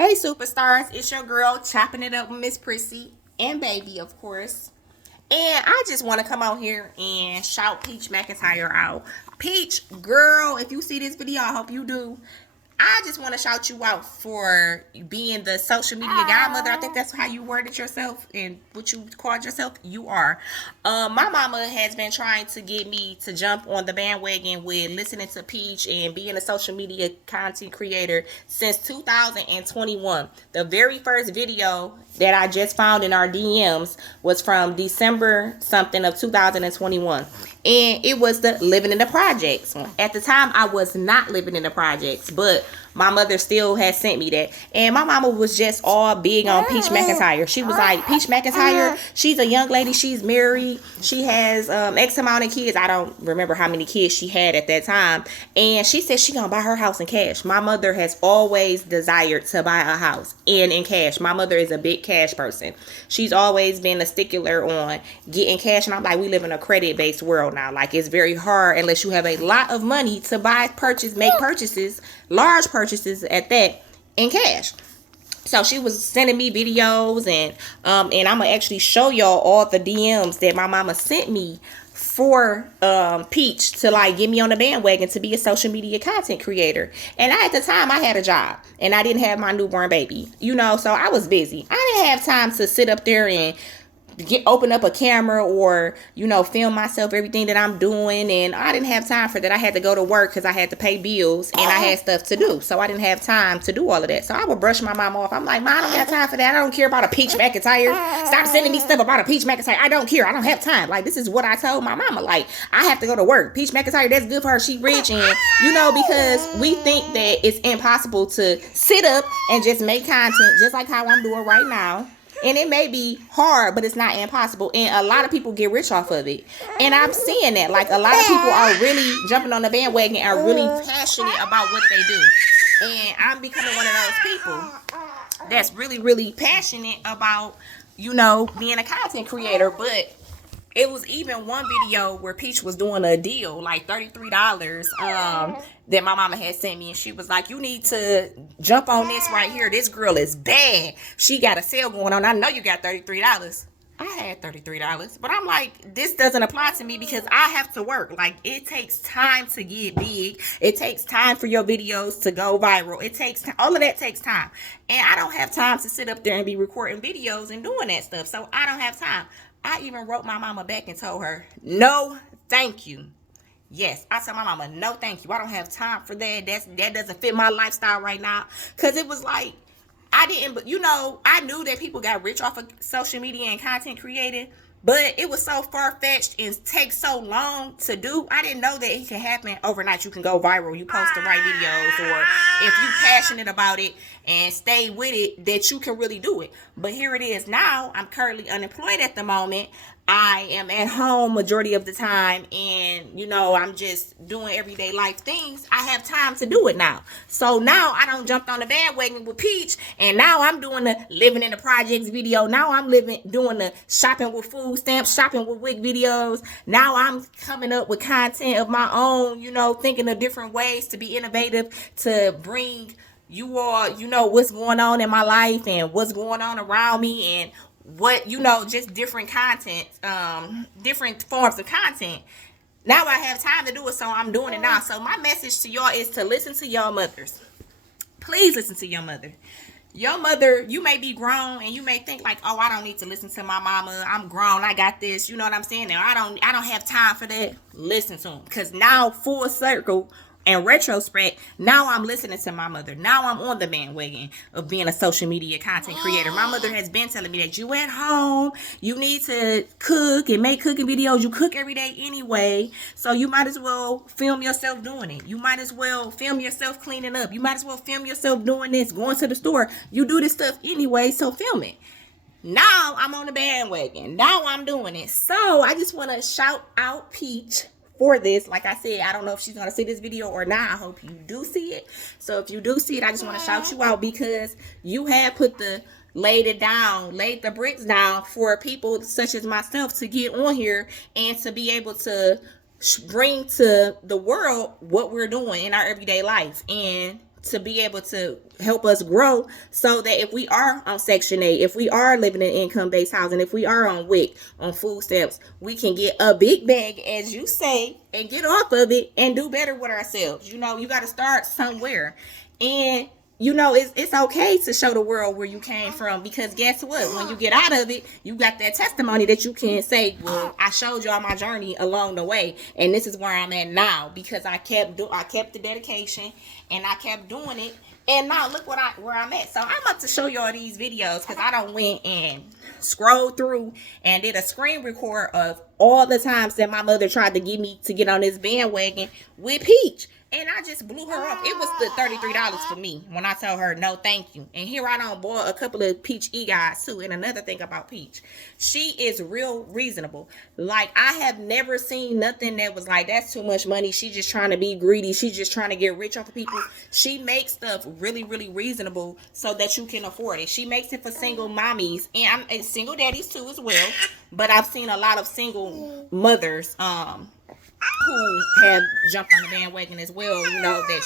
Hey superstars, it's your girl chopping it up with Miss Prissy and baby, of course. And I just want to come out here and shout Peach McIntyre out. Peach, girl, if you see this video, I hope you do. I just want to shout you out for being the social media godmother. I think that's how you worded yourself and what you called yourself. You are. My mama has been trying to get me to jump on the bandwagon with listening to Peach and being a social media content creator since 2021. The very first video that I just found in our DMs was from December something of 2021. And it was the living in the projects. At the time, I was not living in the projects, but my mother still had sent me that. And my mama was just all big on Peach McIntyre. She was like, Peach McIntyre, she's a young lady. She's married. She has X amount of kids. I don't remember how many kids she had at that time. And she said she gonna buy her house in cash. My mother has always desired to buy a house and in cash. My mother is a big cash person. She's always been a stickler on getting cash. And I'm like, we live in a credit-based world now. Like, it's very hard unless you have a lot of money to make purchases, large purchases at that, in cash. So she was sending me videos, and I'm gonna actually show y'all all the DMs that my mama sent me for Peach to like get me on the bandwagon to be a social media content creator. And at the time I had a job and I didn't have my newborn baby, so I was busy. I didn't have time to sit up there and open up a camera or film myself, everything that I'm doing. And I didn't have time for that. I had to go to work because I had to pay bills and I had stuff to do, so I didn't have time to do all of that. So I would brush my mom off. I'm like, Mom, I don't got time for that. I don't care about a Peach McIntyre. Stop sending me stuff about a Peach McIntyre. I don't care. I don't have time. Like, this is what I told my mama. Like, I have to go to work. Peach McIntyre, that's good for her. She rich. And because we think that it's impossible to sit up and just make content just like how I'm doing right now. And it may be hard, but it's not impossible. And a lot of people get rich off of it. And I'm seeing that. Like, a lot of people are really jumping on the bandwagon and are really passionate about what they do. And I'm becoming one of those people that's really, really passionate about, being a content creator. But it was even one video where Peach was doing a deal, like $33, that my mama had sent me. And she was like, you need to jump on this right here. This girl is bad. She got a sale going on. I know you got $33. I had $33. But I'm like, this doesn't apply to me because I have to work. Like, it takes time to get big. It takes time for your videos to go viral. It takes time. All of that takes time. And I don't have time to sit up there and be recording videos and doing that stuff. So I don't have time. I even wrote my mama back and told her, no, thank you. Yes, I told my mama, no, thank you. I don't have time for that. That doesn't fit my lifestyle right now. Because it was like, I knew that people got rich off of social media and content creating. But it was so far-fetched and takes so long to do. I didn't know that it could happen overnight. You can go viral. You post the right videos, or if you're passionate about it and stay with it, that you can really do it. But here it is now. I'm currently unemployed at the moment. I am at home majority of the time, and I'm just doing everyday life things. I have time to do it now. So now I don't jump on the bandwagon with Peach, and now I'm doing the living in the projects video. Now I'm doing the shopping with food stamps, shopping with wig videos. Now I'm coming up with content of my own, thinking of different ways to be innovative, to bring you all, what's going on in my life and what's going on around me, and what just different content, different forms of content. Now I have time to do it, so I'm doing it now. So my message to y'all is to listen to your mothers. Please listen to your mother. Your mother, you may be grown and you may think like, oh, I don't need to listen to my mama. I'm grown. I got this. You know what I'm saying? Now I don't have time for that. Listen to them, because now full circle. In retrospect, now I'm listening to my mother. Now I'm on the bandwagon of being a social media content creator. My mother has been telling me that you at home, you need to cook and make cooking videos. You cook every day anyway, so you might as well film yourself doing it. You might as well film yourself cleaning up. You might as well film yourself doing this, going to the store. You do this stuff anyway, so film it. Now I'm on the bandwagon. Now I'm doing it. So I just want to shout out Peach for this. Like I said, I don't know if she's gonna see this video or not. I hope you do see it. So if you do see it, I just want to shout you out, because you have laid the bricks down for people such as myself to get on here and to be able to bring to the world what we're doing in our everyday life. And to be able to help us grow, so that if we are on Section 8, if we are living in income-based housing, if we are on WIC, on food stamps, we can get a big bag, as you say, and get off of it and do better with ourselves. You know, you got to start somewhere. And you know, it's okay to show the world where you came from, because guess what? When you get out of it, you got that testimony that you can say, well, I showed y'all my journey along the way, and this is where I'm at now, because I kept the dedication, and I kept doing it, and now look where I'm at. So I'm about to show y'all these videos, because I done went and scrolled through and did a screen record of all the times that my mother tried to get me to get on this bandwagon with Peach. And I just blew her up. It was the $33 for me when I told her no thank you. And here I done bought a couple of Peach e-guides too. And another thing about Peach, she is real reasonable. Like, I have never seen nothing that was like, that's too much money, she just trying to be greedy, she just trying to get rich off of people. She makes stuff really, really reasonable so that you can afford it. She makes it for single mommies and single daddies too as well. But I've seen a lot of single mothers who have jumped on the bandwagon as well, you know, that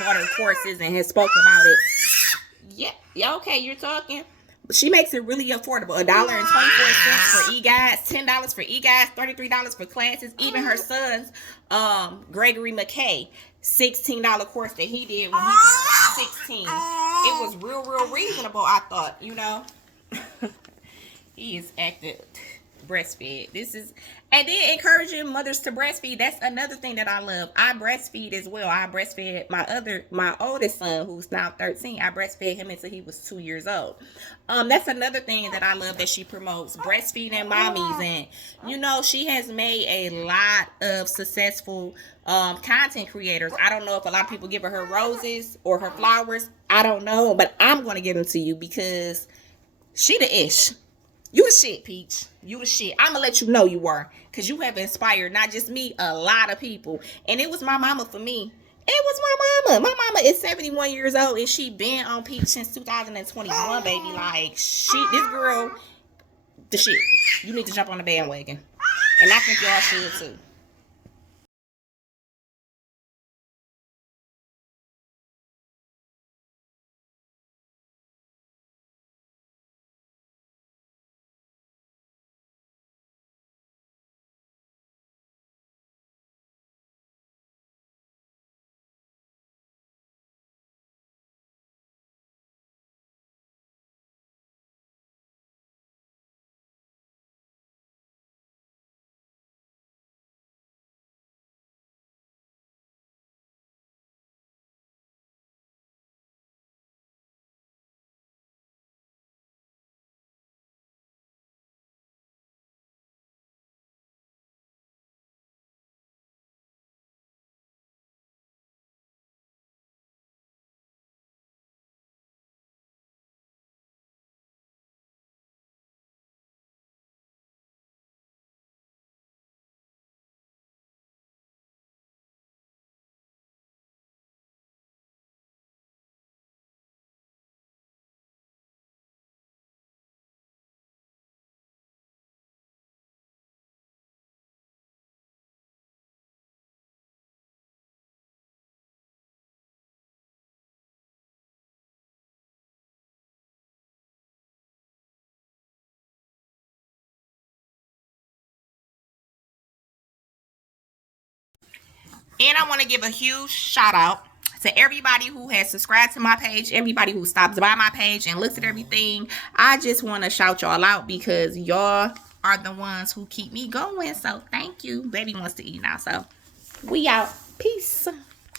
bought her courses and has spoke about it. Yeah, okay, you're talking. She makes it really affordable. $1.24 for e-guides, $10 for e-guides, $33 for classes. Even her son's Gregory McKay, $16 course that he did when he turned 16. It was real reasonable, I thought, you know. He is active. Breastfeed. And then encouraging mothers to breastfeed. That's another thing that I love. I breastfeed as well. I breastfed my oldest son, who's now 13. I breastfed him until he was 2 years old. That's another thing that I love that she promotes, breastfeeding mommies. And you know, she has made a lot of successful content creators. I don't know if a lot of people give her roses or her flowers. I don't know, but I'm gonna give them to you because she the ish. You the shit, Peach. You the shit. I'm gonna let you know you are, because you have inspired not just me, a lot of people. And it was my mama for me. It was my mama. My mama is 71 years old, and she been on Peach since 2021, baby. Like, this girl, the shit. You need to jump on the bandwagon. And I think y'all should too. And I want to give a huge shout out to everybody who has subscribed to my page, everybody who stops by my page and looks at everything. I just want to shout y'all out because y'all are the ones who keep me going. So thank you. Baby wants to eat now. So we out. Peace.